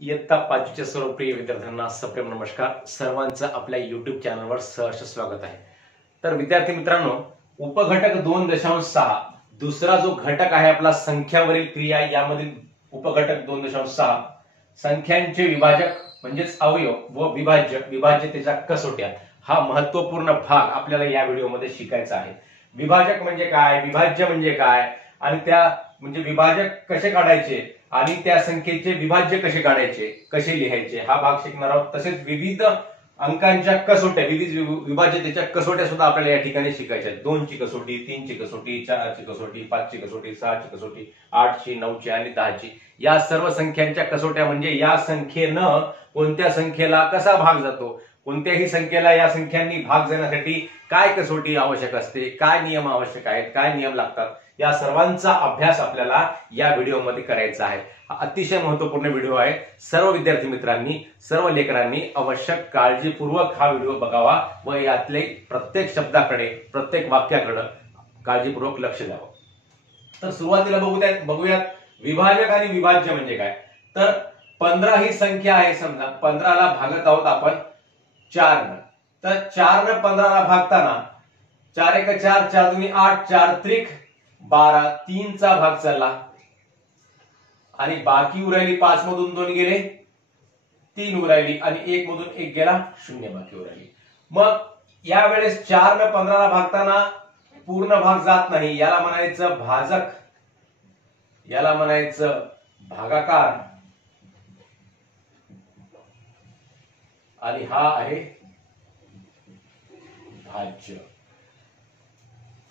इयत्ता 5वीच्या सर्व प्रिय विद्यार्थ्यांना सप्रेम नमस्कार. सर्वांचं आपल्या युट्यूब चॅनलवर सहर्ष स्वागत आहे. तर विद्यार्थी मित्रांनो, उपघटक 2.6 दुसरा जो घटक आहे आपला संख्यावरील क्रिया, यामधील उपघटक 2.6 संख्यांचे विभाजक म्हणजेच अवयव व विभाज्यतेच्या कसोट्या हा महत्वपूर्ण भाग आपल्याला या व्हिडिओमध्ये शिकायचा आहे. विभाजक म्हणजे काय, विभाज्य म्हणजे काय आणि त्या म्हणजे विभाजक कसे काढायचे आणि त्या संख्येचे विभाज्य कसे काढायचे, कसे लिहायचे हा भाग शिकणार आहोत. तसेच विविध अंकांच्या कसोट्या, विविध विभाज्यतेच्या कसोट्या सुद्धा आपल्याला या ठिकाणी शिकायच्या आहेत. 2 ची कसोटी, 3 ची कसोटी, 4 ची कसोटी, 5 ची कसोटी, 6 ची कसोटी, 8 ची, 9 ची आणि 10 ची या सर्व संख्यांच्या कसोट्या म्हणजे या संख्येनं कोणत्या संख्येला कसा भाग जातो, कोणत्याही संख्येला या संख्यांनी भाग जाण्यासाठी काय कसोटी आवश्यक असते, काय नियम आवश्यक आहेत, काय नियम लागतात, या सर्वांचा अभ्यास आपल्याला या व्हिडिओमध्ये करायचा आहे. हा अतिशय महत्वपूर्ण व्हिडिओ आहे. सर्व विद्यार्थी मित्रांनी, सर्व लेकरांनी आवश्यक काळजीपूर्वक हा व्हिडिओ बघावा व यातले प्रत्येक शब्दाकडे, प्रत्येक वाक्याकडे काळजीपूर्वक लक्ष द्यावं. तर सुरुवातीला बघूयात विभाजक आणि विभाज्य म्हणजे काय. तर 15 ही संख्या आहे. समजा 15ला भागत आहोत आपण 4 न. तर 4 न 15ला भागताना 4 एक 4, 4 दुनी 8, 4 त्रिक 12, 3 चा भाग चालला आणि बाकी उरायली 5 मधून 2 गेले 3 उरायली आणि 1 मधून 1 गेला 0 बाकी उरायली. मग यावेळेस 4 न 15ला भागताना पूर्ण भाग जात नाही, याला म्हणायचं भाजक, याला म्हणायचं भागाकार आणि हा आहे भाज्य.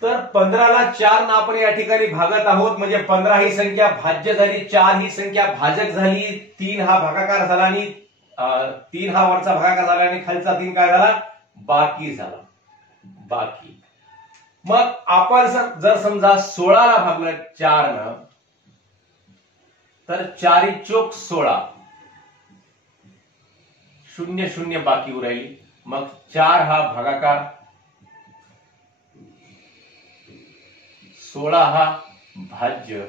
तर 15ला 4 न आपण या ठिकाणी भागत आहोत म्हणजे 15 ही संख्या भाज्य झाली, 4 ही संख्या भाजक झाली, 3 हा भागाकार झाला आणि 3 हा वरचा भागाकार झाला आणि खालचा 3 काय झाला, बाकी झाला, बाकी. मग आपण जर समजा 16ला भागलं 4 न, तर 4 चोक 16, 0 0 बाकी उरायली. मग 4 हा भागाकार, 16 हा भाज्य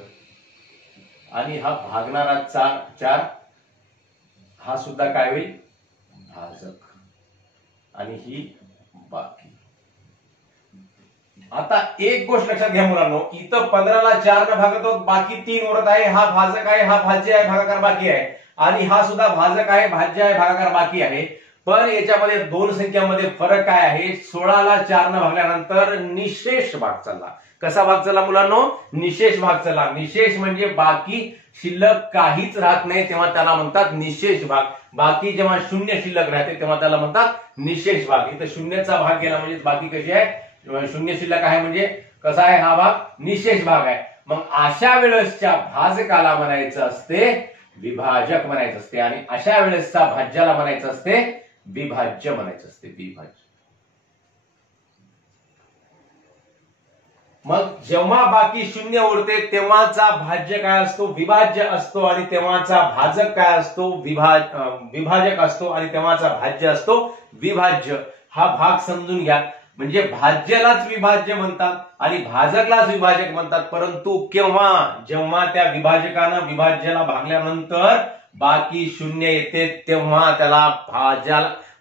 आणि हा भागणारा 4 हा सुद्धा काय होईल, भाजक आणि ही बाकी. आता एक गोष्ट लक्षात घ्या मुलांनो, इथं 15ला 4 न भागत आहोत, बाकी 3 उरत आहे, हा भाजक आहे, हा भाज्य आहे, भागाकार बाकी आहे आणि हा सुद्धा भाजक आहे, भाज्य आहे, भागाकार बाकी आहे. पण याच्यामध्ये दोन संख्यांमध्ये फरक काय आहे, 16ला 4 न भागल्यानंतर निशेष भाग चालला. कसा भाग चालला मुलांनो, निशेष भाग चालला. निशेष म्हणजे बाकी शिल्लक काहीच राहत नाही तेव्हा त्याला म्हणतात निशेष भाग. बाकी जेव्हा 0 शिल्लक राहते तेव्हा त्याला म्हणतात निशेष भाग. इथं 0चा भाग गेला म्हणजे बाकी कशी आहे, 0 शिल्लक आहे म्हणजे कसा आहे, हा भाग निशेष भाग आहे. मग अशा वेळेसच्या भाजकाला म्हणायचं असते विभाजक म्हणायचं असते आणि अशा वेळेसचा भाज्याला म्हणायचं असते विभाज्य म्हणायचं असते, विभाज्य. मग जेव्हा बाकी 0 उरते तेव्हाचा भाज्य काय असतो, विभाज्य असतो आणि तेव्हाचा भाजक काय असतो, विभाजक असतो आणि तेव्हाचा भाज्य असतो विभाज्य. हा भाग समजून घ्या. म्हणजे भाज्यालाच विभाज्य म्हणतात आणि भाजकलाच विभाजक म्हणतात. परंतु केव्हा, जेव्हा त्या विभाजकानं विभाज्याला भागल्यानंतर बाकी 0 येते तेव्हा त्याला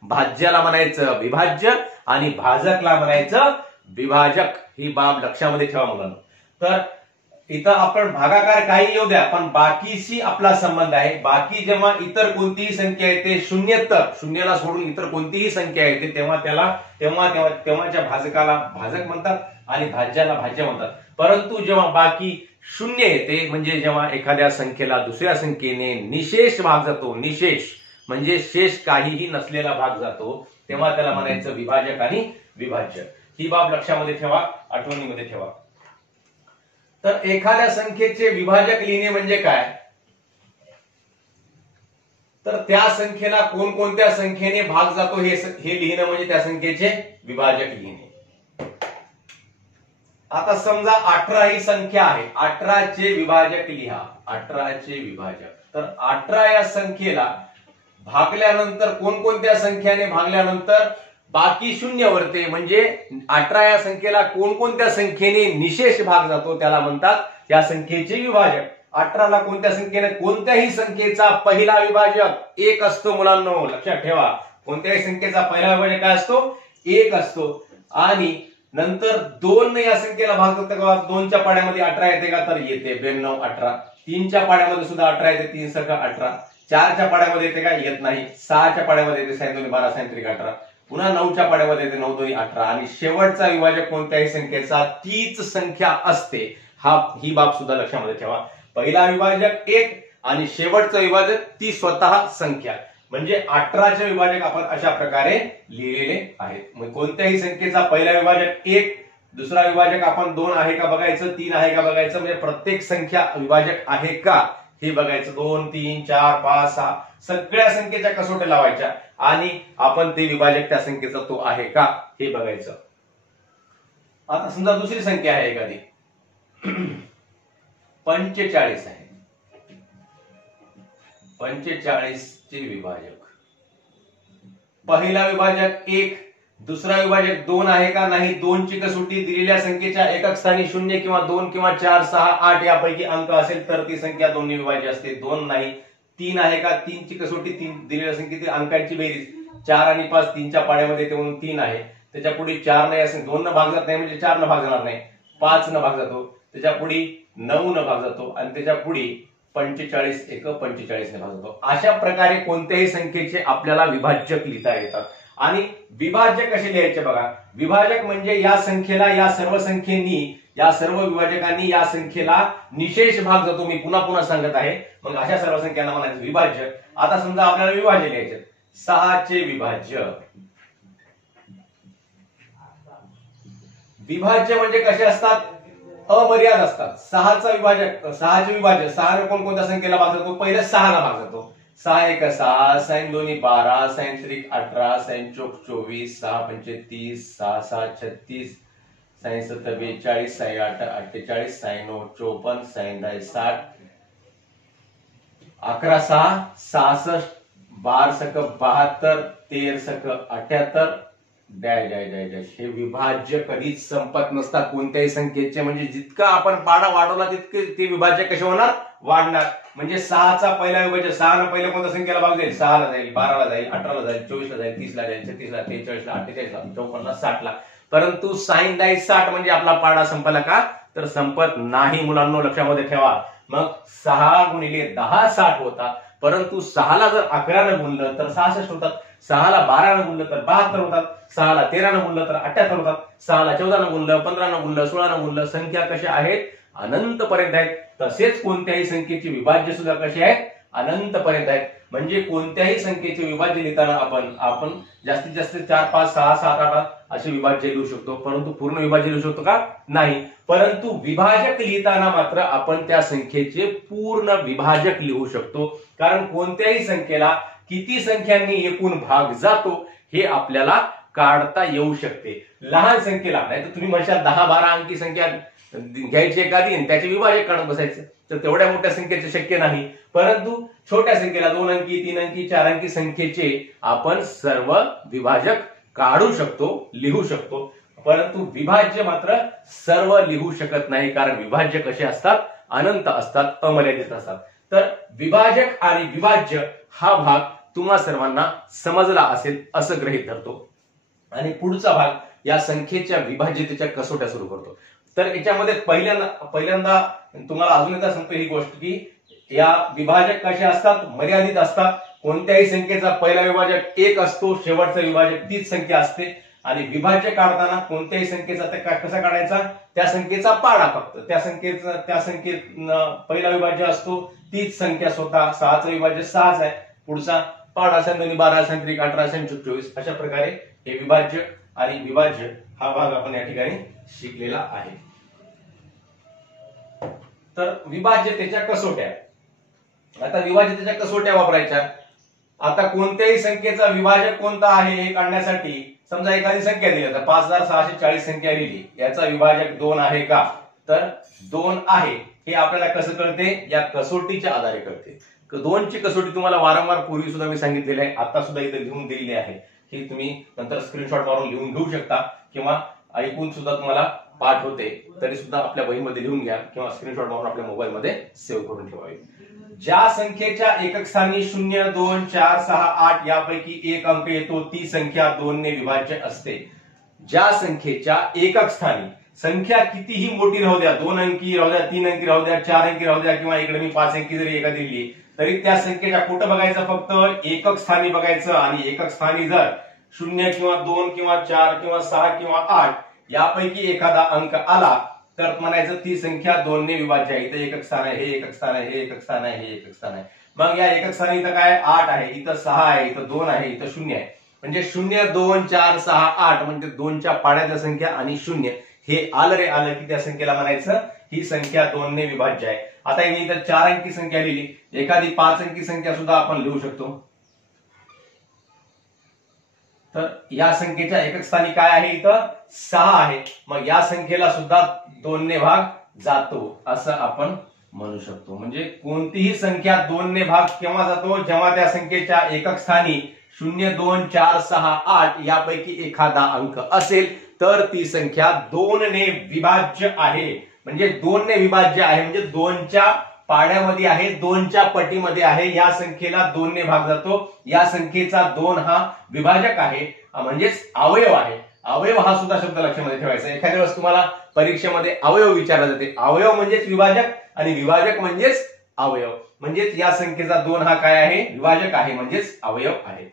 भाज्याला म्हणायचं विभाज्य आणि भाजकला म्हणायचं विभाजक. ही बाब लक्षामध्ये ठेवा मुलांना. तर इथं आपण भागाकार काही येऊ द्या पण बाकीशी आपला संबंध आहे. बाकी जेव्हा इतर कोणतीही संख्या येते, 0ला सोडून इतर कोणतीही संख्या येते तेव्हा तेव्हाच्या भाजकाला भाजक म्हणतात आणि भाज्याला भाज्य म्हणतात. परंतु जेव्हा बाकी 0 येते म्हणजे जेव्हा एखाद्या संख्येला दुसऱ्या संख्येने निशेष भाग जातो, निशेष म्हणजे शेष काहीही नसलेला भाग जातो, तेव्हा त्याला म्हणायचं विभाजक आणि विभाज्य. ही बाब लक्षामध्ये ठेवा, आठवणीमध्ये ठेवा. तर एखाद्या संख्येचे विभाजक लिहिणे म्हणजे काय, तर त्या संख्येला कोणकोणत्या संख्येने भाग जातो हे लिहिणं म्हणजे त्या संख्येचे विभाजक लिहिणे. आता समजा 18 ही संख्या आहे, 18 चे विभाजक लिहा, 18 चे विभाजक. तर 18 या संख्येला भागल्यानंतर कोणकोणत्या संख्याने भागल्यानंतर बाकी 0 वरते म्हणजे 18 या संख्येला कोणकोणत्या संख्येने निशेष भाग जातो त्याला म्हणतात त्या संख्येचे विभाजक. 18ला कोणत्या संख्येने, कोणत्याही संख्येचा पहिला विभाजक 1 असतो मुलांनो, लक्षात ठेवा. कोणत्याही संख्येचा पहिला विभाजक काय असतो, 1 असतो. आणि नंतर 2 ने या संख्येला भाग करतो का, 2च्या पाड्यामध्ये 18 येते का, तर येते. 92 18. 3च्या पाड्यामध्ये सुद्धा 18 येते, 3 सका 18. 4च्या पाड्यामध्ये येते का, येत नाही. 6च्या पाड्यामध्ये येते 6 2 12 6 3 18. पुन्हा 9च्या पाड्यामध्ये येते 9 2 18. आणि शेवटचा विभाजक कोणत्याही संख्येचा तीच संख्या असते. ही बाब सुद्धा लक्षामध्ये ठेवा. पहिला विभाजक 1 आणि शेवटचं विभाजक ती स्वतः संख्या, म्हणजे 18चे विभाजक आपण अशा प्रकारे लिहिलेले आहेत. मग कोणत्याही संख्येचा पहिला विभाजक 1, दुसरा विभाजक आपण 2 आहे का बघायचं, 3 आहे का बघायचं, म्हणजे प्रत्येक संख्या विभाजक आहे का हे बघायचं. 2 3 4 5 6 सगळ्या संख्येच्या कसोट्या लावायच्या आणि आपण ते विभाजक त्या संख्येचा तो आहे का हे बघायचं. आता समजा दुसरी संख्या आहे एखादी 45 आहे. 45 चे विभाजक, पहिला विभाजक 1, दुसरा विभाजक 2 आहे का नाही. 2 ची कसोटी दिलेल्या संख्येच्या एकक स्थानी 0 किंवा 2 किंवा 4 6 8 यापैकी अंक असेल तर ती संख्या 2 ने विभाज्य असते. 2 नाही. 3 आहे का, 3 ची कसोटी दिलेल्या संख्येतील अंकांची बेरीज 4 आणि 5 3च्या पाड्यामध्ये येते म्हणून 3 आहे. त्याच्या पुढे 4 नाही असेल, 2 न भाग जात नाही म्हणजे 4 न भाग जाणार नाही, 5 न भाग जातो, त्याच्या पुढे 9 न भाग जातो आणि त्याच्या पुढे 45 एक 45 ने भाग जातो. अशा प्रकारे कोणत्याही संख्येचे आपल्याला विभाजक लिहिता येतात. आणि विभाजक कसे लिहायचे बघा. विभाजक म्हणजे या संख्येला, या सर्व संख्येनी, या सर्व विभाजकांनी या संख्येला निशेष भाग जातो. मी पुन्हा पुन्हा सांगत आहे. मग अशा सर्व संख्यांना म्हणायचं विभाजक. आता समजा आपल्याला विभाज्य लिहायचे, 6 चे विभाज्य. विभाज्य म्हणजे कसे असतात, अमर्याद असतात. 6चा विभाजक, 6चे विभाज्य, 6 ने कोणत्या संख्येला भाग जातो, पहिले 6 ला भाग जातो. 6 1 6, 6 2 12, 6 3 18, 6 4 24, 6 5 30, 6 6 36, 6 7 42, 6 8 48, 6 9 54, 6 10 60, 11 6 66, 12 सक 72, 13 सक 78, डॅश डॅश डॅश डॅश. हे विभाज्य कधीच संपत नसतात कोणत्याही संख्येचे. म्हणजे जितका आपण पाडा वाढवला तितके ते विभाज्य कसे होणार, वाढणार. म्हणजे 6चा पहिला विभाज्य, 6 न पहिल्या कोणत्या संख्येला भाग जाईल, 6 ला जाईल, 12 ला जाईल, 18 ला जाईल, 24 ला जाईल, 30 ला जाईल, 36 ला, 43 ला, 48 ला, 54 ला, 60 ला. परंतु साइन डाय 60 म्हणजे आपला पाडा संपला का, तर संपत नाही मुलांनो, लक्षामध्ये ठेवा. मग 6 गुणिले 10 60 होता. परंतु 6 ला जर 11 ने गुणलं तर 66 होतात. 6 ला 12 ने गुणलं तर 72 होतात. 6 ला 13 ने गुणलं तर 78 होतात. 6 ला 14 ने गुणलं, 15 ने गुणलं, 16 ने गुणलं. संख्या कशा आहेत, अनंत पर्यंत आहेत. तसेच कोणत्याही संख्येची विभाज्य सुद्धा कशी आहेत, अनंत पर्यंत आहेत. म्हणजे कोणत्याही संख्येचे विभाज्य लिहिताना आपण जास्तीत जास्त 4 5 6 7 8 असे विभाज्य लिहू शकतो. परंतु पूर्ण विभाज्य लिहू शकतो का, नाही. परंतु विभाजक लिहिताना मात्र आपण त्या संख्येचे पूर्ण विभाजक लिहू शकतो. कारण कोणत्याही संख्येला किती संख्यांनी एकूण भाग जातो हे आपल्याला काढता येऊ शकते. लहान संख्येला नाही तर तुम्ही म्हणशाल 10 12 अंकी संख्या घ्यायची एखादी आणि त्याचे विभाजक काढत बसायचं, तर तेवढ्या मोठ्या संख्येचे शक्य नाही. परंतु छोट्या संख्येला 2 अंकी 3 अंकी 4 अंकी संख्येचे आपण सर्व विभाजक काढू शकतो, लिहू शकतो. परंतु विभाज्य मात्र सर्व लिहू शकत नाही. कारण विभाज्य कसे असतात, अनंत असतात, अमर्यादित असतात. तर विभाजक आणि विभाज्य हा भाग तुम्हा सर्वांना समजला असेल असं गृहीत धरतो. आणि पुढचा भाग या संख्येच्या विभाज्यतेच्या कसोट्या सुरू करतो. तर याच्यामध्ये पहिल्यांदा तुम्हाला अजून एकदा सांगतो ही गोष्ट की या विभाजक कसे असतात, मर्यादित असतात. कोणत्याही संख्येचा पहिला विभाजक 1 असतो, शेवटचा विभाजक तीच संख्या असते. आणि विभाज्य काढताना कोणत्याही संख्येचा कसा काढायचा, त्या संख्येचा पाडा फक्त, त्या संख्येत पहिला विभाज्य असतो तीच संख्या स्वतः. 6चं विभाज्य 6च आहे, पुढचा पाडा 6 2 12, 6 3 18, 6 4 24. अशा प्रकारे हे विभाज्य आणि विभाज्य हा भाग आपण या ठिकाणी शिकलेला आहे. तर विभाज्यतेच्या कसोट्या. आता विभाज्यतेच्या कसोट्या वापरायच्या. आता कोणत्याही संख्येचा विभाजक कोणता आहे हे काढण्यासाठी समजा एखादी संख्या दिली, आता 5640 संख्या लिहिली, याचा विभाजक 2 आहे का, तर 2 आहे. हे आपल्याला कसं कळते, या कसोटीच्या आधारे कळते. 2 ची कसोटी तुम्हाला वारंवार पूर्वी सुद्धा मी सांगितलेली आहे, आता सुद्धा इथे लिहून दिलेली आहे. ही तुम्ही नंतर स्क्रीनशॉट मारून लिहून घेऊ शकता किंवा ऐकून सुद्धा तुम्हाला पाठ होते तरी सुद्धा आपल्या वहीमध्ये लिहून घ्या किंवा स्क्रीनशॉट मारून आपल्या मोबाईल मध्ये सेव्ह करून ठेवावे. ज्या संख्येच्या एकक स्थानी 0, 2, 4, 6, 8 यापैकी एक अंक येतो ती संख्या 2 ने विभाज्य असते. ज्या संख्येच्या एकक स्थानी संख्या कितीही मोठी राहू द्या, 2 अंकी राहू द्या, 3 अंकी राहू द्या, 4 अंकी राहू द्या किंवा इकडे मी 5 अंकी जरी एका दिली तरी त्या संख्येच्या कुठं बघायचं, फक्त एकक स्थानी बघायचं. आणि एकक स्थानी जर 0 किंवा 2 किंवा 4 किंवा 6 किंवा 8 यापैकी एखादा अंक आला तर म्हणायचं ती संख्या 2 ने विभाज्य आहे. इथं एकक स्थान आहे, हे एकक स्थान आहे, हे एकक स्थान आहे, हे एकक स्थान आहे. मग या एकक स्थानी इथं काय 8 आहे, इथं 6 आहे, इथं 2 आहे, इथं 0 आहे. म्हणजे 0, 2, 4, 6, 8 म्हणजे 2च्या पाड्यातल्या संख्या आणि 0 हे आलं रे आलं की त्या संख्येला म्हणायचं ही संख्या 2 ने विभाज्य आहे. आता मी इथं 4 अंकी संख्या लिहिली, एखादी 5 अंकी संख्या सुद्धा आपण लिहू शकतो. तर या संख्येच्या एकक स्थानी काय आहे, इथं 6 आहे. मग या संख्येला सुद्धा 2 ने भाग जातो असं आपण म्हणू शकतो. म्हणजे कोणतीही संख्या 2 ने भाग केव्हा जातो, जेव्हा त्या संख्येच्या एकक स्थानी 0, 2, 4, 6, 8 यापैकी एखादा अंक असेल तर ती संख्या 2 ने विभाज्य आहे. म्हणजे 2 ने विभाज्य आहे म्हणजे 2च्या पाड्यामध्ये आहे, 2च्या पटीमध्ये आहे. या संख्येला 2 ने भाग जातो. या संख्येचा 2 हा विभाजक आहे म्हणजेच अवयव आहे. अवयव हा सुद्धा शब्द लक्षामध्ये ठेवायचा. एखाद्या वेळेस तुम्हाला परीक्षेमध्ये अवयव विचारला जाते. अवयव म्हणजेच विभाजक आणि विभाजक म्हणजेच अवयव. म्हणजेच या संख्येचा 2 हा काय आहे, विभाजक आहे म्हणजेच अवयव आहे.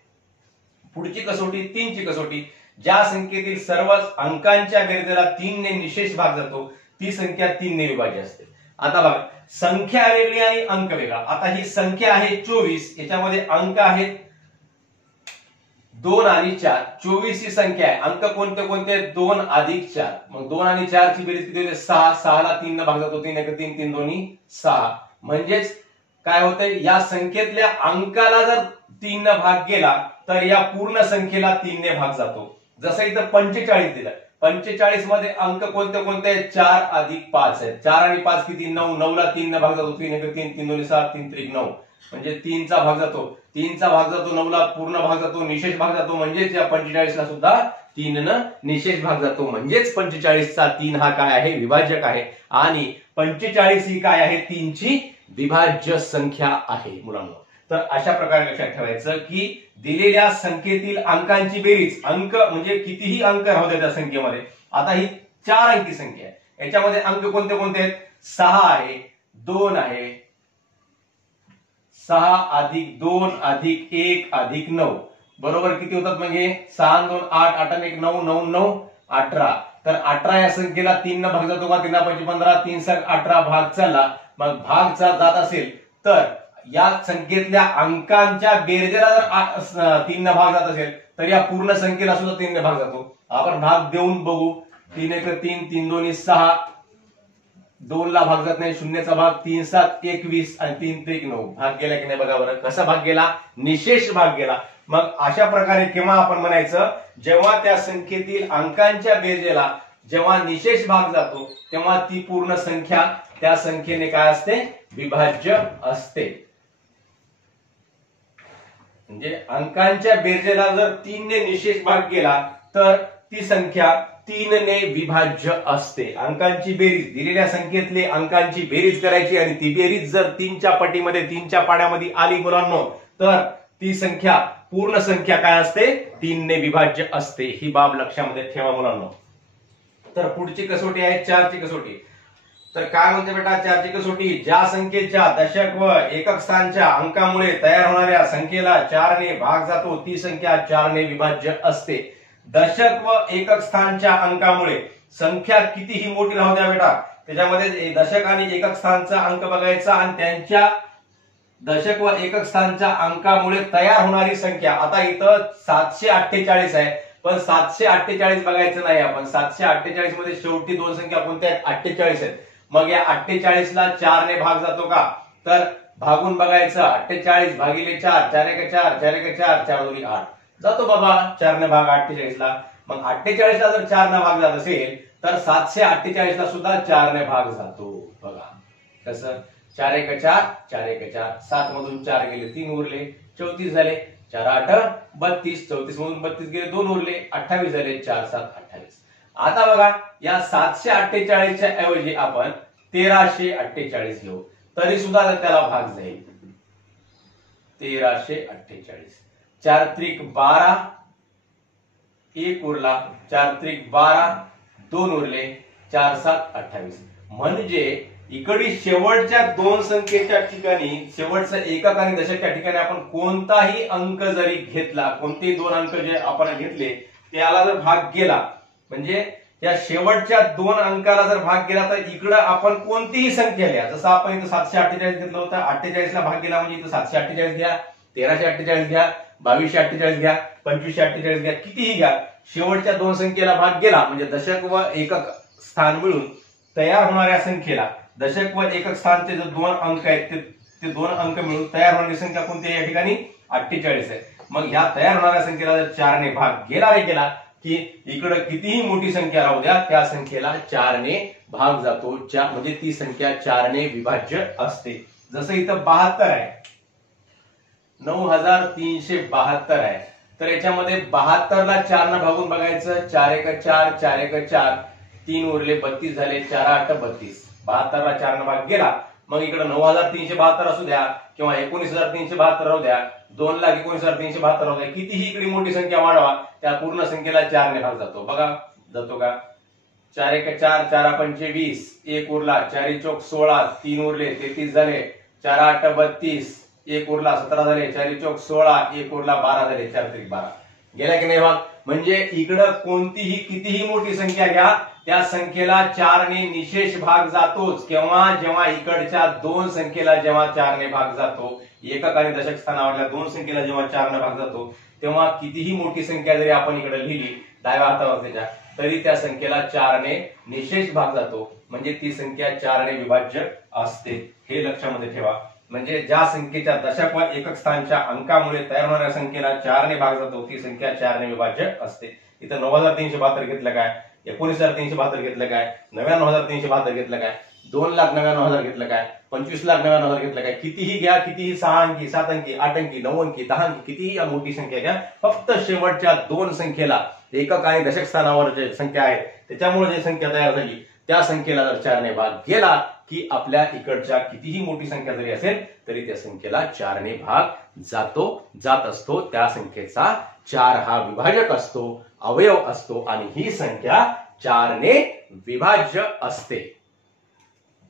पुढची कसोटी 3 ची कसोटी. ज्या संख्येतील सर्व अंकांच्या बेरजेला 3 ने निशेष भाग जातो ती संख्या 3 ने विभाज्य असते. आता बघा, संख्या वेगळी आणि अंक वेगळा. आता ही संख्या आहे 24, याच्यामध्ये अंक आहेत 2 आणि 4. 24 ही संख्या आहे. अंक कोणते कोणते, 2 अधिक 4. मग 2 आणि 4 ची बेरीज किती होते, 6. 6 ला 3 ने भाग जातो, 3 1 3, 3 2 6. म्हणजेच काय होतंय, या संख्येतल्या अंकाला जर 3 ने भाग गेला तर या पूर्ण संख्येला 3 ने भाग जातो. जसं इथं 45 दिलं, 45 मध्ये अंक कोणते कोणते आहेत, 4 अधिक 5 आहेत. 4 आणि 5 किती, 9. 9 ला 3 ने भाग जातो, 3 1 3, 3 2 6, 3 3 9. म्हणजे 3 चा भाग जातो, 3 चा भाग जातो, 9 ला पूर्ण भाग जातो, निशेष भाग जातो. म्हणजेच या 45 ला सुद्धा 3 न निशेष भाग जातो. म्हणजेच 45 चा 3 हा काय आहे, विभाजक आहे. आणि 45 ही काय आहे, 3 ची विभाज्य संख्या आहे मुलांना. तर अशा प्रकारे लक्षात ठेवायचं की दिलेल्या संख्येतील अंकांची बेरीज, अंक म्हणजे कितीही अंक राहू द्या त्या संख्येमध्ये. आता ही 4 अंकी संख्या आहे, याच्यामध्ये अंक कोणते कोणते आहेत, 6 आहे, 2 आहे, 6 अधिक 2 अधिक 1 अधिक 9 बरोबर किती होतात, म्हणजे 6 2 8, 8 1 9, 9 9 18. तर 18 या संख्येला 3 न भाग जातो का, 3 5 15, 3 7 18 भाग चालला. मग भाग जात असेल तर या संख्येतल्या अंकांच्या बेरजेला जर 3 न भाग जात असेल तर या पूर्ण संख्येला सुद्धा 3 ने भाग जातो. आपण भाग देऊन बघू. 3 1 3, 3 2 6, 2 ला भाग जात नाही, 0 चा भाग, 3 7 21 आणि 3 3 9. भाग गेला की नाही बघा बरं, कसा भाग गेला, निशेष भाग गेला. मग अशा प्रकारे केव्हा आपण म्हणायचं, जेव्हा त्या संख्येतील अंकांच्या बेरजेला जेव्हा निशेष भाग जातो तेव्हा ती पूर्ण संख्या त्या संख्येने काय असते, विभाज्य असते. म्हणजे अंकांच्या बेरजेला जर 3 ने निशेष भाग गेला तर ती संख्या 3 ने विभाज्य असते. अंकांची बेरीज, दिलेल्या संख्येतले अंकांची बेरीज करायची आणि ती बेरीज जर 3च्या पटीमध्ये 3च्या पाड्यामध्ये आली मुलांनो तर ती संख्या पूर्ण संख्या काय असते, 3 ने विभाज्य असते. ही बाब लक्षामध्ये ठेवा मुलांनो. तर पुढची कसोटी आहे 4 ची कसोटी. तर काय म्हणते बेटा 4 ची कसोटी, ज्या संख्येच्या दशक व एकक स्थानच्या अंकामुळे तयार होणाऱ्या संख्येला 4 ने भाग जातो ती संख्या 4 ने विभाज्य असते. दशक व एकक स्थानच्या अंकामुळे संख्या कितीही मोठी राहू द्या बेटा, त्याच्यामध्ये दशक आणि एकक स्थानचा अंक बघायचा आणि त्यांच्या दशक व एकक स्थानच्या अंकामुळे तयार होणारी संख्या. आता इथं 748 आहे, पण 748 बघायचं नाही आपण. 748 मध्ये शेवटी दोन संख्या कोणत्या आहेत, 48 आहेत. मग या 48 ला 4 ने भाग जातो का, तर भागून बघायचं. 48 भागिले 4, 4 1 4, 4 1 4, 4 2 8 जातो बाबा 4 ने भाग 48 ला. मग 48 ला जर 4 ने भाग जात असेल तर 748 ला सुद्धा 4 ने भाग जातो. बघा कसं, 4 1 4, 4 1 4, 7 मधून 4 गेले 3 उरले, 34 झाले. 4 8 32, 34 मधून 32 गेले 2 उरले, 28 झाले. 4 7 28. आता बघा या 748च्या ऐवजी आपण 1348 घेऊ तरी सुद्धा त्याला भाग जाईल. 1348 4 त्रिक 12 1 उरला 4 त्रिक 12 2 उरले 4 7 28. म्हणजे इकडे शेवटच्या दोन संख्येच्या ठिकाणी शेवटचं एकक आणि दशकच्या ठिकाणी आपण कोणताही अंक जरी घेतला, कोणतेही दोन अंक जे आपण घेतले त्याला जर भाग गेला म्हणजे या शेवटच्या दोन अंकाला जर भाग गेला तर इकडं आपण कोणतीही संख्या लिहा. जसं आपण इथं 748 घेतलं होतं, 48 ला भाग गेला म्हणजे इथं 748 घ्या, 1348 घ्या, 2248 घ्या, 2548 घ्या, कितीही घ्या. शेवटच्या दोन संख्येला भाग गेला म्हणजे दशक व एकक स्थान मिळून तयार होणाऱ्या संख्येला दशक व एकक स्थानचे जे दोन अंक आहेत ते दोन अंक मिळून तयार होणारी संख्या कोणती आहे या ठिकाणी 48 आहे. मग ह्या तयार होणाऱ्या संख्येला जर 4 ने भाग गेला रे गेला की इकडे कितीही मोठी संख्या राहू द्या त्या संख्येला 4 ने भाग जातो. म्हणजे ती संख्या 4 ने विभाज्य असते. जसं इथं 72 आहे, 9372 आहे तर याच्यामध्ये 72 ला 4 ने भागून बघायचं. 4 1 4 4 1 4 3 उरले 32 झाले 4 8 32. 72 ला 4 ने भाग गेला मग इकडे 9372 असू द्या किंवा 19372 राहू द्या, 2 लाख 19372 राहू द्या, कितीही इकडे मोठी संख्या वाढवा त्या पूर्ण संख्येला 4 ने भाग जातो. बघा जातो का? 4 1 4 4 5 20 1 उरला 4 चौक 16 3 उरले 33 झाले 4 8 32 1 उरला 17 झाले 4 चौक 16 1 उरला 12 झाले 4 त्रिक 12. गेला की नाही भाग? म्हणजे इकडं कोणतीही कितीही मोठी संख्या घ्या त्या संख्येला 4 ने निशेष भाग जातोच. केव्हा? जेव्हा इकडच्या दोन संख्येला जेव्हा 4 ने भाग जातो, एकक आणि दशक स्थानावरल्या दोन संख्येला जेव्हा 4 ने भाग जातो तेव्हा कितीही मोठी संख्या जरी आपण इकडे लिहिली डाव्या हातावरच्या तरी त्या संख्येला 4 ने निशेष भाग जातो. म्हणजे ती संख्या 4 ने विभाज्य असते. हे लक्षामध्ये ठेवा. म्हणजे ज्या संख्येच्या दशक व एकक स्थानच्या अंकामुळे तयार होणाऱ्या संख्येला 4 ने भाग जातो ती संख्या 4 ने विभाज्य असते. इथं 9372 घेतलं काय, 19372 घेतलं काय, 99372 घेतलं काय, 2,99,000 घेतलं काय, 25,99,000 घेतलं काय, कितीही घ्या, कितीही 6 अंकी 7 अंकी 8 अंकी 9 अंकी 10 अंकी कितीही मोठी संख्या घ्या, फक्त शेवटच्या दोन संख्येला एकक आणि दशक स्थानावर जे संख्या आहे त्याच्यामुळे जी संख्या तयार झाली त्या संख्येला जर 4 ने भाग गेला की आपल्या इकडच्या कितीही मोठी संख्या जरी असेल तरी त्या संख्येला 4 ने भाग जात असतो. त्या संख्येचा 4 हा विभाजक असतो, अवयव असतो आणि ही संख्या 4 ने विभाज्य असते.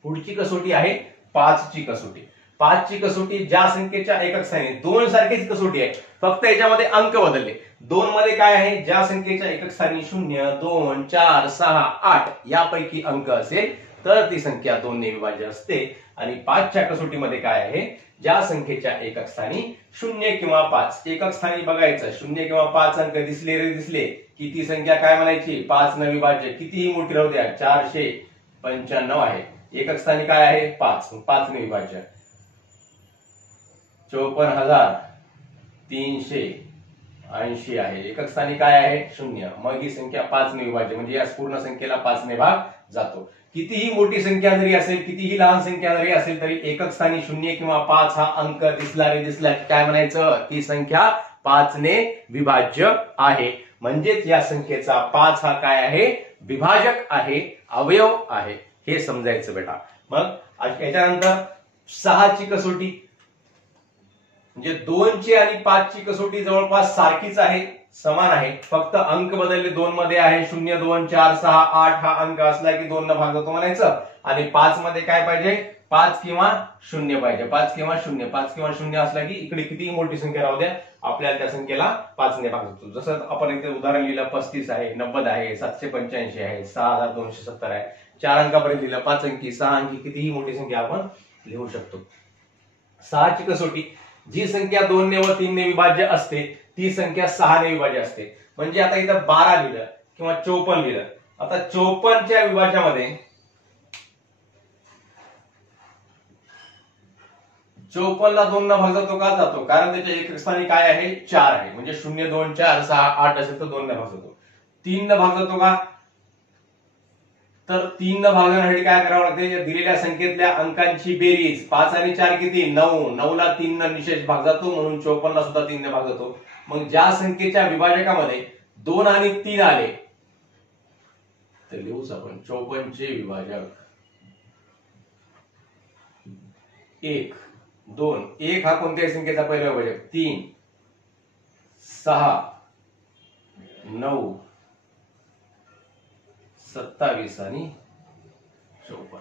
पुढची कसोटी आहे 5 ची कसोटी. 5 ची कसोटी ज्या संख्येच्या एकक स्थानी 2 सारखीच कसोटी आहे, फक्त याच्यामध्ये अंक बदलले. 2 मध्ये काय आहे? ज्या संख्येच्या एकक स्थानी 0 2 4 6 8 यापैकी अंक असेल तर ती संख्या 2 ने विभाज्य असते. आणि 5 च्या कसोटीमध्ये काय आहे? ज्या संख्येच्या एकक स्थानी 0 किंवा 5 एकक स्थानी बघायचं 0 किंवा 5 अंक दिसले रे दिसले की ती संख्या काय म्हणायची? 5 ने विभाज्य. कितीही मोठी राहू द्या 495 आहे. एकक स्थानी काय आहे? 5 ने विभाज्य. 54,380 आहे. एकक स्थानी काय आहे? 0. मग ही संख्या 5 ने विभाज्य म्हणजे या पूर्ण संख्येला 5 ने भाग जातो. कितीही मोठी संख्या जरी असेल, कितीही लहान संख्या जरी असेल तरी एकक स्थानी 0 किंवा 5 हा अंक दिसला रे दिसला काय म्हणायचं? ती संख्या 5 ने विभाज्य आहे. म्हणजेच या संख्येचा 5 हा काय आहे? विभाजक आहे, अवयव आहे. हे समजायचं बेटा. मग याच्यानंतर 6 ची कसोटी म्हणजे 2 ची आणि 5 ची कसोटी जवळपास सारखीच आहे, समान आहे. फक्त अंक बदलले. 2 मध्ये आहे 0 2 4 6 8 हा अंक असला की 2 न भाग जातो म्हणायचं. आणि 5 मध्ये काय पाहिजे? 5 किंवा 0 पाहिजे. 5 किंवा 0 5 किंवा 0 असला की इकडे कितीही मोठी संख्या राहू द्या आपल्याला त्या संख्येला 5 ने भाग जातो. जसं आपण इथे उदाहरण लिहिलं 35 आहे, 90 आहे, 785 आहे, 6270 आहे. 4 अंकापर्यंत लिहिलं. 5 अंकी 6 अंकी कितीही मोठी संख्या आपण लिहू शकतो. 6 ची कसोटी जी संख्या 2 ने व 3 ने विभाज्य असते ती संख्या 6 ने विभाज्य असते. म्हणजे आता इथं 12 लिहिलं किंवा 54 लिहिलं. आता 54च्या विभाज्यामध्ये 54 ला 2 न भाग जातो का? जातो. कारण त्याच्या एकक स्थानी काय आहे? 4 आहे. म्हणजे 0 2 4 6 8 असेल तर 2 न भाग जातो. 3 न भाग जातो का? तर 3 न भाग जाण्यासाठी काय करावं लागते? दिलेल्या संख्येतल्या अंकांची बेरीज. 5 आणि 4 किती? 9. 9 ला 3 न निशेष भाग जातो म्हणून 54 ला सुद्धा 3 ने भाग जातो. मग ज्या संख्येच्या विभाजकामध्ये 2 आणि 3 आले तर लिहूच आपण 54 चे विभाजक 1 2 1 हा कोणत्याही संख्येचा पहिला विभाजक 3 6 9 27 आणि 54.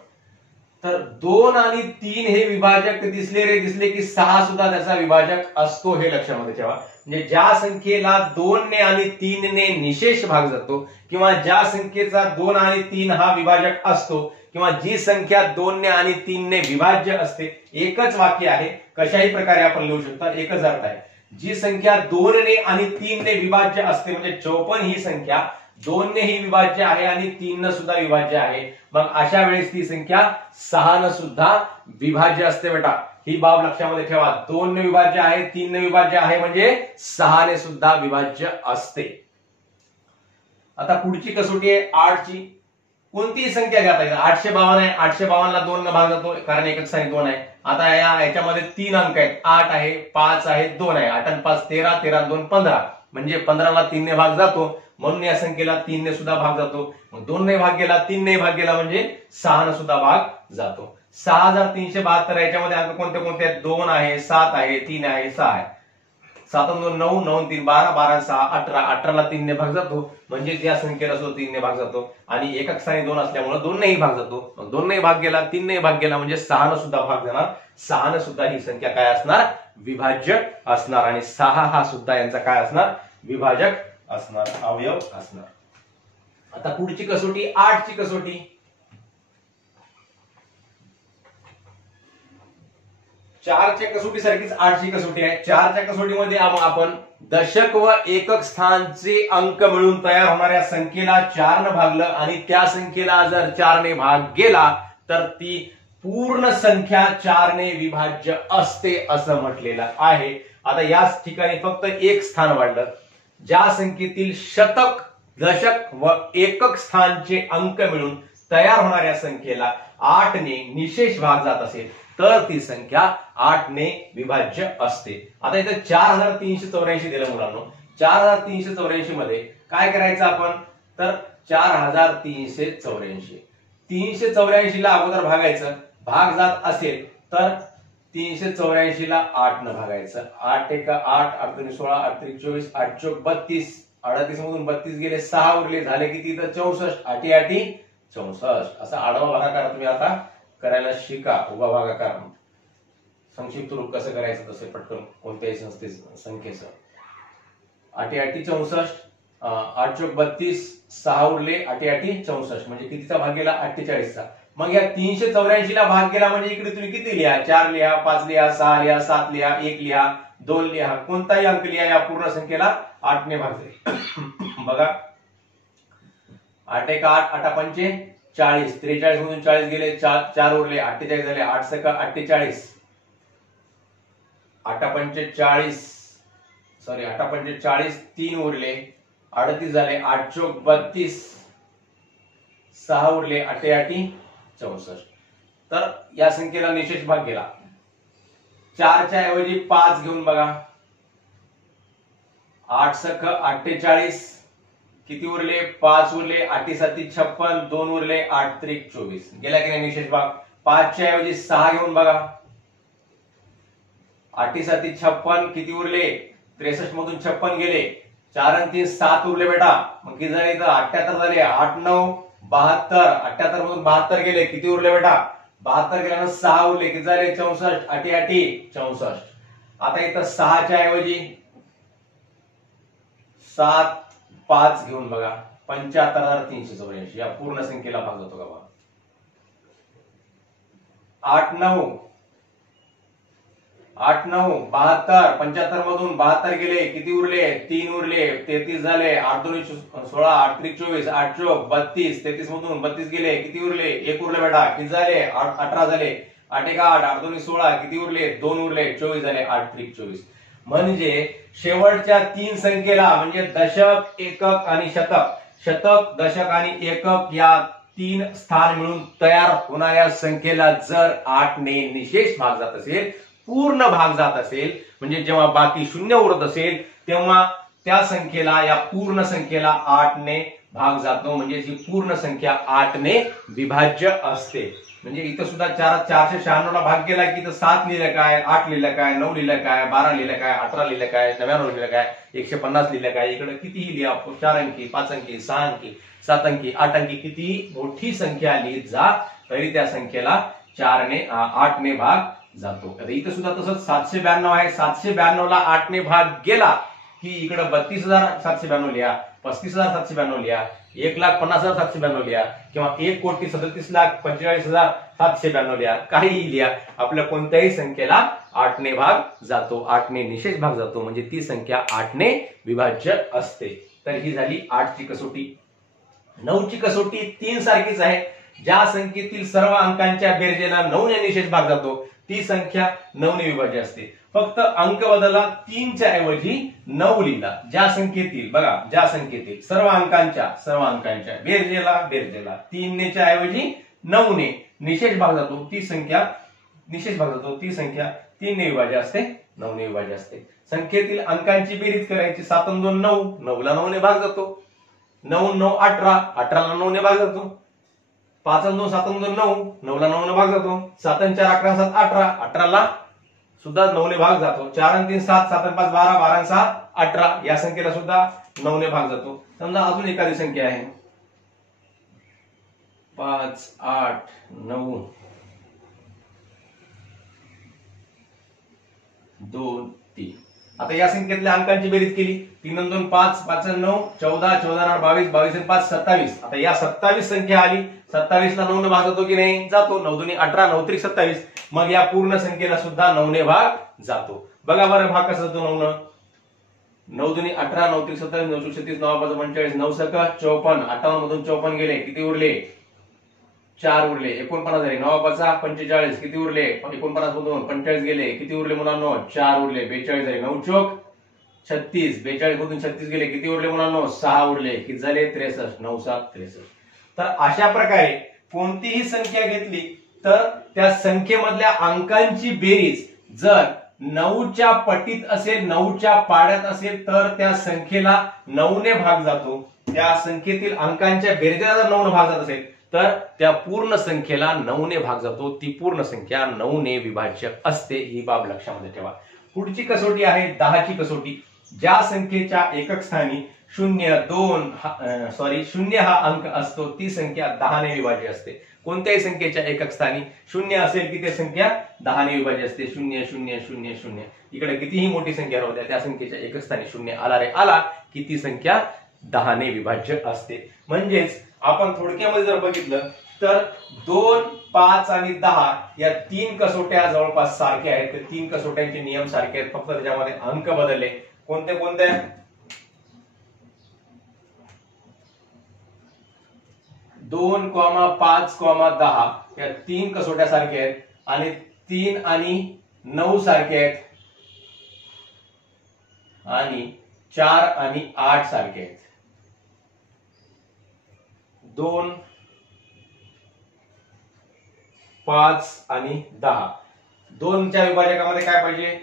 तर 2 आणि 3 हे विभाजक दिसले की 6 सुद्धा त्याचा विभाजक असतो, हे लक्षामध्ये ठेवा. म्हणजे ज्या संख्येला 2 ने आणि 3 ने निशेष भाग जातो किंवा ज्या संख्येचा 2 आणि 3 हा विभाजक असतो किंवा जी संख्या 2 ने आणि 3 ने विभाज्य असते, एकच वाक्य आहे, कशाही प्रकारे आपण लिहू शकता, एकच अर्थ आहे. जी संख्या 2 ने आणि 3 ने विभाज्य असते म्हणजे 54 ही संख्या 2 ने ही विभाज्य आहे आणि 3 न सुद्धा विभाज्य आहे, मग अशा वेळेस ती संख्या 6 न सुद्धा विभाज्य असते बेटा. ही बाब लक्षामध्ये ठेवा. 2 ने विभाज्य आहे, 3 ने विभाज्य आहे म्हणजे 6 ने सुद्धा विभाज्य असते. आता पुढची कसोटी आहे 8 ची. कोणतीही संख्या घेता येईल. 852 आहे, 852 ला 2 न भाग जातो कारण एकक स्थानी 2 आहे. आता याच्यामध्ये 3 अंक आहेत, 8 आहे, 5 आहे, 2 आहे. 8 आणि 5 13, 13 आणि 2 15, म्हणजे 15 ला 3 ने भाग जातो म्हणून या संख्येला 3 ने सुद्धा भाग जातो. मग 2 ने भाग गेला, 3 ने भाग गेला म्हणजे 6 ने सुद्धा भाग जातो. 6372 याच्यामध्ये अंक कोणते कोणते आहेत? 2 आहे, 7 आहे, 3 आहे, 6 आहे. 7 2 9, 9 3 12, 12 6 18, 18 ला 3 ने भाग जातो म्हणजे या संख्येला सुद्धा 3 ने भाग जातो आणि एकक स्थानी 2 असल्यामुळे 2 नेही भाग जातो. मग 2 ने भाग गेला, 3 ने भाग गेला म्हणजे 6 ने सुद्धा भाग जाणार. 6 ने सुद्धा ही संख्या काय असणार? विभाज्य असणार. आणि 6 हा सुद्धा यांचा काय असणार? विभाजक असणार, अवयव असणार. आता पुढची कसोटी 8 ची कसोटी. 4 च्या कसोटी सारखीच 8 ची कसोटी आहे. 4 च्या कसोटीमध्ये आपण दशक व एकक स्थानचे अंक मिळून तयार होणाऱ्या संख्येला 4 ने भागलं आणि त्या संख्येला जर 4 ने भाग गेला तर ती पूर्ण संख्या 4 ने विभाज्य असते असं म्हटलेलं आहे. आता याच ठिकाणी फक्त एक स्थान वाढलं. ज्या संख्येतील शतक, दशक व एकक स्थानचे अंक मिळून तयार होणाऱ्या संख्येला 8 ने निशेष भाग जात असेल तर ती संख्या 8 ने विभाज्य असते. आता इथे 4384 दिलं मुलांनो. 4384 मध्ये काय करायचं आपण? तर 4384, 384 ला अगोदर भागायचं. भाग जात असेल तर 384 ला 8 न भागायचं. 8 1 8, 8 2 16, 8 3 24, 8 4 32, 38 मधून 32 गेले, 6 उरले, झाले किती? तर 64. 8 8 64. असा आडवा भागाकार तुम्ही आता करायला शिका. उभा भागाकार संक्षिप्त रूप कसं करायचं तसे पटकन कोणत्याही संख्येचं. 8 8 64, 8 4 32, 6 उरले, 8 8 64 म्हणजे कितीचा भाग गेला? 48चा. मग या 384 ला भाग गेला म्हणजे इकडे तुम्ही किती लिहा? 4 लिहा, 5 लिहा, 6 लिहा, 7 लिहा, 1 लिहा, 2 लिहा, कोणताही अंक लिहा. या पूर्ण संख्येला 8 ने भाग जाईल. बघा 8 1 8, 8 5 40, 43 मधून 40 गेले, 4 उरले, 48 झाले, 8 6 48, 8 5 40, सॉरी 8 5 40, 3 उरले, 38 झाले, 8 4 32, 6 उरले, 8 8 64. तर या संख्येला निशेष भाग गेला. 4 च्या ऐवजी 5 घेऊन बघा. 8 6 48, किती उरले? 5 उरले, 8 7 56, 2 उरले, 8 3 24. गेला की नाही निशेष भाग? 5 च्या ऐवजी 6 घेऊन बघा. 8 7 56, किती उरले? 63 मधून 56 गेले, 4 आणि 3 7 उरले बेटा. मग किती झाले? तर 78 झाले. 8 9 72, 78 मधून 72 गेले, किती उरले बेटा? 72 गेल्यानंतर 6 उरले, किती झाले? 64. 8 8 64. आता इथं 6 च्या ऐवजी 7 5 घेऊन बघा. 75384 या पूर्ण संख्येला भाग जातो का बघा. 8 9 72, 75 मधून 72 गेले, किती उरले? 3 उरले, 33 झाले. 8 2 16, 8 3 24, 8 4 32, 33 मधून 32 गेले, किती उरले? 1 उरले बेटा. किती झाले? 18 झाले. 8 1 8, 8 2 16, किती उरले? 2 उरले, 24 झाले. 8 3 24. म्हणजे शेवटच्या 3 संख्येला म्हणजे दशक, एकक आणि शतक, शतक, दशक आणि एकक या 3 स्थान मिळून तयार होणाऱ्या संख्येला जर 8 ने निशेष भाग जात असेल, पूर्ण भाग जात असेल, म्हणजे जेव्हा बाकी शून्य उरत असेल तेव्हा त्या संख्येला, या पूर्ण संख्येला 8 ने भाग जातो, म्हणजे ही पूर्ण संख्या 8 ने विभाज्य असते. म्हणजे इथं सुद्धा 496 ला भाग केला की इथं 7 लिहिलं काय, 8 लिहिलं काय, 9 लिहिलं काय, 12 लिहिलं काय, 18 लिहिलं काय, 99 लिहिलं काय, 150 लिहिलं काय, इकडे कितीही लिहा, 4 अंकी, 5 अंकी, 6 अंकी, 7 अंकी, 8 अंकी, कितीही मोठी संख्या लिहित जा तरी त्या संख्येला 8 ने भाग जातो. आता इथं सुद्धा तसंच 792 आहे, 792 ला 8 ने भाग गेला की इकडे 32,792 लिहा, 35,792 लिहा, 1,50,792 लिहा किंवा 1,37,45,792 लिहा, काहीही लिहा, आपल्या कोणत्याही संख्येला 8 ने भाग जातो, 8 ने निशेष भाग जातो, म्हणजे ती संख्या 8 ने विभाज्य असते. तर ही झाली 8 ची कसोटी. 9 ची कसोटी 3 सारखीच आहे. ज्या संख्येतील सर्व अंकांच्या बेरजेला 9 ने निशेष भाग जातो ती संख्या 9 ने विभाज्य असते. फक्त अंक बदलला, 3 च्या ऐवजी 9 लिहिला. ज्या संख्येतील बघा, ज्या संख्येतील सर्व अंकांच्या बेरजेला 3 ने च्या ऐवजी 9 ने निशेष भाग जातो ती संख्या 3 ने विभाज्य असते, 9 ने विभाज्य असते. संख्येतील अंकांची बेरीज करायची, 7 आणि 2 9, 9 ला 9 ने भाग जातो, 9 9 18, 18 ला 9 ने भाग जातो, 5 आणि 2 7 आणि 2 9, 9 ला 9 ने भाग जातो, 7 आणि 4 11 7 18, 18 ला सुद्धा 9 ने भाग जातो, 4 आणि 3 7, 7 आणि 5 12, 12 आणि 6 18, या संख्येला सुद्धा 9 ने भाग जातो. समजा अजून एखादी संख्या आहे 5 8 9 2 3. आता या संख्येतल्या अंकांची बेरीज केली, 3 आणि 2 5, 5 आणि 9 14, 14 आणि 8 22, 22 आणि 5 27. आता या 27 संख्या आली, 27 ला 9 ने भाग जातो की नाही, जातो. 9 2 18, 9 3 27. मग या पूर्ण संख्येला सुद्धा 9 ने भाग जातो. बघा बरं भाग कसा जातो 9 न. 9 2 18, 9 3 27, 9 4 36, 9 5 45, 9 6 54, 58 मधून 54 गेले, किती उरले, 4 उरले, 49 झाले, 9 5 45, किती उरले, 49 मधून 45 गेले, किती उरले मुलांनो, 4 उरले, 42 झाले, 9 चौक 36, 42 मधून 36 गेले, किती उरले मुलांनो, 6 उरले, किती झाले, 63, 9 7 63. तर अशा प्रकारे कोणतीही संख्या घेतली तर त्या संख्येमधल्या अंकांची बेरीज जर 9 च्या पटीत असेल, 9 च्या पाड्यात असेल तर त्या संख्येला 9 ने भाग जातो. त्या संख्येतील अंकांच्या बेरजेला जर 9 ने भाग जात असेल तर त्या पूर्ण संख्येला 9 ने भाग जातो. ती पूर्ण संख्या 9 ने विभाज्य असते, ही बाब लक्षामध्ये ठेवा. पुढची कसोटी आहे 10 ची कसोटी. ज्या संख्येच्या एकक स्थानी 0 हा अंक असतो ती संख्या 10 ने विभाज्य असते. कोणत्याही संख्येच्या एकक स्थानी 0 असेल की ती संख्या 10 ने विभाज्य असते. 0 0 0 0. इकडे कितीही मोठी संख्या राहू द्या, त्या संख्येच्या एकक स्थानी 0 आला रे आला की ती संख्या 10 ने विभाज्य असते. म्हणजेच आपण थोडक्यामध्ये जर बघितलं तर 2 5 आणि 10 या 3 कसोट्या जवळपास सारख्या आहेत. ते 3 कसोट्यांचे नियम सारखे आहेत, फक्त त्याच्यामध्ये अंक बदलले. कोणते कोणते, 2, 5, 10 या 3 कसोट्या सारख्या आहेत आणि 3 आणि 9 सारखे आहेत आणि 4 आणि 8 सारखे आहेत. 2 5 आणि 10. 2 च्या विभाजकामध्ये काय पाहिजे,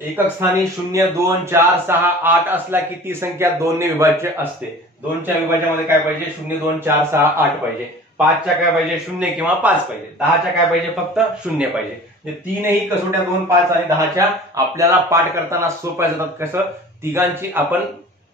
एकक स्थानी 0 2 4 6 8 असला की ती संख्या 2 ने विभाज्य असते. 2 च्या विभाजकामध्ये काय पाहिजे, 0 2 4 6 8 पाहिजे. 5 च्या काय पाहिजे, 0 किंवा 5 पाहिजे. 10 च्या काय पाहिजे, फक्त 0 पाहिजे. तीनही कसोट्या 2 5 आणि 10 च्या आपल्याला पाठ करताना सोप्या जातात. कसं, तिघांची आपण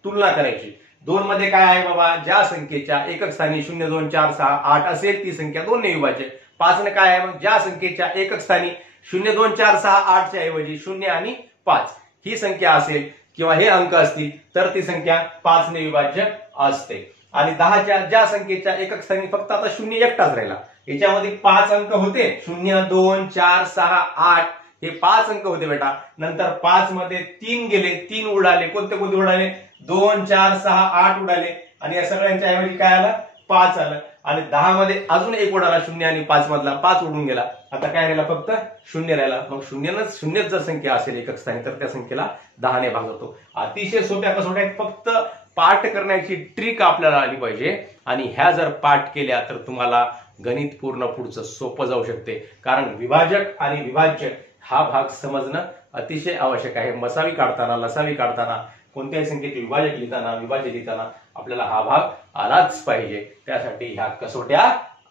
तुलना करायची. 2 मध्ये काय आहे बाबा, ज्या संख्येच्या एकक स्थानी 0 2 4 6 8 असेल ती संख्या 2 ने विभाज्य. 5 ने काय आहे, मग ज्या संख्येच्या एकक स्थानी 0 2 4 6 8 च्या ऐवजी 0 आणि 5 ही संख्या असेल किंवा हे अंक असतील तर ती संख्या 5 ने विभाज्य असते. आणि 10 च्या ज्या संख्येच्या एकक स्थानी फक्त आता 0 एकटाच राहिला, याच्यामध्ये 5 अंक होते, 0 2 4 6 8 हे 5 अंक होते बेटा. नंतर 5 मध्ये 3 गेले, 3 उडाले. कोणते कोणते उडाले, 2 4 6 8 उडाले आणि या सगळ्यांच्या ऐवजी काय आलं, 5 आलं. आणि 10 मध्ये अजून एक उडाला, 0 आणि 5 मधला 5 उडून गेला. आता काय राहिला, फक्त 0 राहिला. मग 0 जर संख्या असेल एकक स्थानी तर त्या संख्येला 10 ने भाग जातो. अतिशय सोप्या कसोट्या, फक्त पाठ करण्याची ट्रिक आपल्याला आली पाहिजे. आणि ह्या जर पाठ केल्या तर तुम्हाला गणित पूर्ण पुढचं सोपं जाऊ शकते. कारण विभाजक आणि विभाज्य हा भाग समजणं अतिशय आवश्यक आहे. मसावी काढताना, लसावी काढताना कोणत्याही संख्येचे विभाजक लिहिताना विभाज्य लिहिताना आपल्याला हा भाग आलाच पाहिजे, त्यासाठी ह्या कसोट्या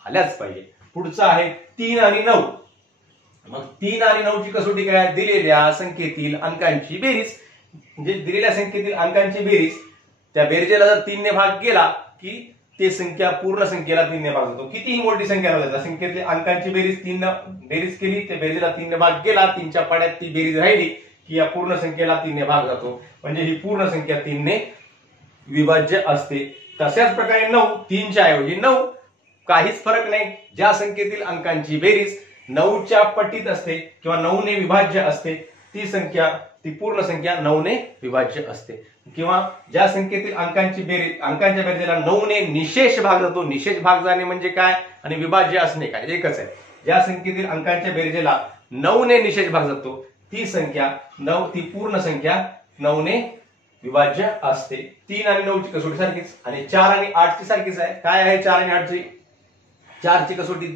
आल्याच पाहिजे. पुढचं आहे 3 आणि 9. मग 3 आणि 9 ची कसोटी काय? दिलेल्या संख्येतील अंकांची बेरीज. म्हणजे दिलेल्या संख्येतील अंकांची बेरीज, त्या बेरजेला जर 3 ने भाग केला की ते संख्या पूर्ण संख्येला 3 ने भाग जातो. कितीही मोठी संख्या असू द्या, संख्येतली अंकांची बेरीज 3 ने बेरीज केली, त्या बेरजेला 3 ने भाग केला, 3च्या पाड्यात ती बेरीज राहिली की या पूर्ण संख्येला 3 ने भाग जातो. म्हणजे ही पूर्ण संख्या 3 ने विभाज्य असते. तशाच प्रकारे 9, 3च्या ऐवजी 9, काहीच फरक नाही. ज्या संख्येतील अंकांची बेरीज 9च्या पटीत असते किंवा 9 ने विभाज्य असते ती संख्या, ती पूर्ण संख्या 9 ने विभाज्य असते. किंवा ज्या संख्येतील अंकांची बेरीज, अंकांच्या बेरजेला 9 ने निशेष भाग जातो. निशेष भाग जाणे म्हणजे काय आणि विभाज्य असणे काय एकच आहे. ज्या संख्येतील अंकांच्या बेरजेला 9 ने निशेष भाग जातो ती संख्या 9, ती पूर्ण संख्या 9 ने विभाज्य असते. 3 आणि 9 ची कसोटी सारखीच आणि 4 आणि 8 ची सारखीच आहे. काय आहे 4 आणि 8 ची? 4 ची कसोटी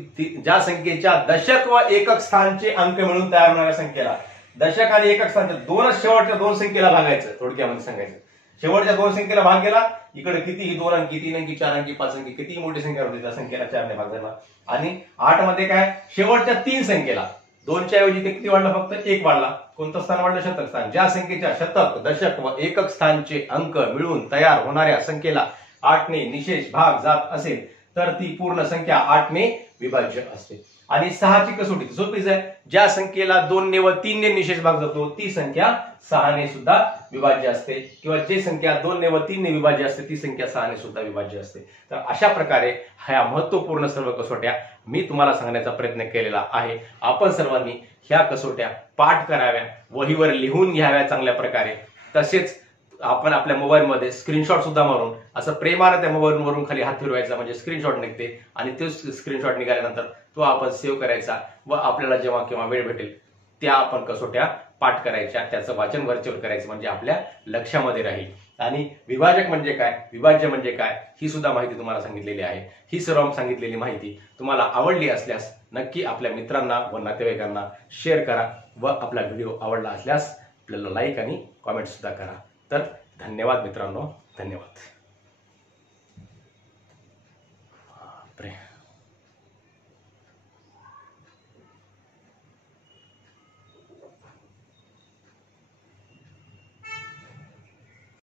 ज्या संख्येच्या दशक व एकक स्थानचे अंक मिळून तयार होणाऱ्या संख्येला, दशक आणि एकक स्थानच्या दोनच शेवटच्या 2 संख्येला भागायचं. थोडक्यामध्ये सांगायचं, शेवटच्या 2 संख्येला भाग केला, इकडे कितीही 2 अंकी, 3 अंकी, 4 अंकी, 5 अंकी, कितीही मोठी संख्या होती त्या संख्येला 4 ने भाग झाला. आणि 8 मध्ये काय? शेवटच्या 3 संख्येला 2च्या ऐवजी ते किती वाढला? फक्त 1 वाढला. कोणतं स्थान वाढलं? शतक स्थान. ज्या संख्येच्या शतक, दशक व एकक स्थानचे अंक मिळून तयार होणाऱ्या संख्येला 8 ने निशेष भाग जात असेल तर ती पूर्ण संख्या 8 ने विभाज्य असते. आणि 6 ची कसोटी सोपीच आहे. ज्या संख्येला 2 ने व 3 ने निशेष भाग जातो ती संख्या 6 ने सुद्धा विभाज्य असते. किंवा जी संख्या 2 ने व 3 ने विभाज्य असते ती संख्या 6 ने सुद्धा विभाज्य असते. तर अशा प्रकारे ह्या महत्वपूर्ण सर्व कसोट्या मी तुम्हाला सांगण्याचा प्रयत्न केलेला आहे. आपण सर्वांनी ह्या कसोट्या पाठ कराव्या, वहीवर लिहून घ्याव्या चांगल्या प्रकारे. तसेच आपण आपल्या मोबाईलमध्ये स्क्रीनशॉट सुद्धा मारून असं प्रेमाने त्या मोबाईलवरून खाली हात फिरवायचा म्हणजे स्क्रीनशॉट निघते आणि तो स्क्रीनशॉट निघाल्यानंतर तो आपण सेव्ह करायचा व आपल्याला जेव्हा केव्हा वेळ भेटेल त्या आपण कसोट्या पाठ करायच्या, त्याचं वाचन वरचेवर करायचं म्हणजे आपल्या लक्षामध्ये राहील. आणि विभाजक म्हणजे काय, विभाज्य म्हणजे काय ही सुद्धा माहिती तुम्हाला सांगितलेली आहे. ही सर्व सांगितलेली माहिती तुम्हाला आवडली असल्यास नक्की आपल्या मित्रांना व नातेवाईकांना शेअर करा व आपला व्हिडिओ आवडला असल्यास आपल्याला लाईक आणि कॉमेंट सुद्धा करा. तर धन्यवाद मित्रांनो, धन्यवाद.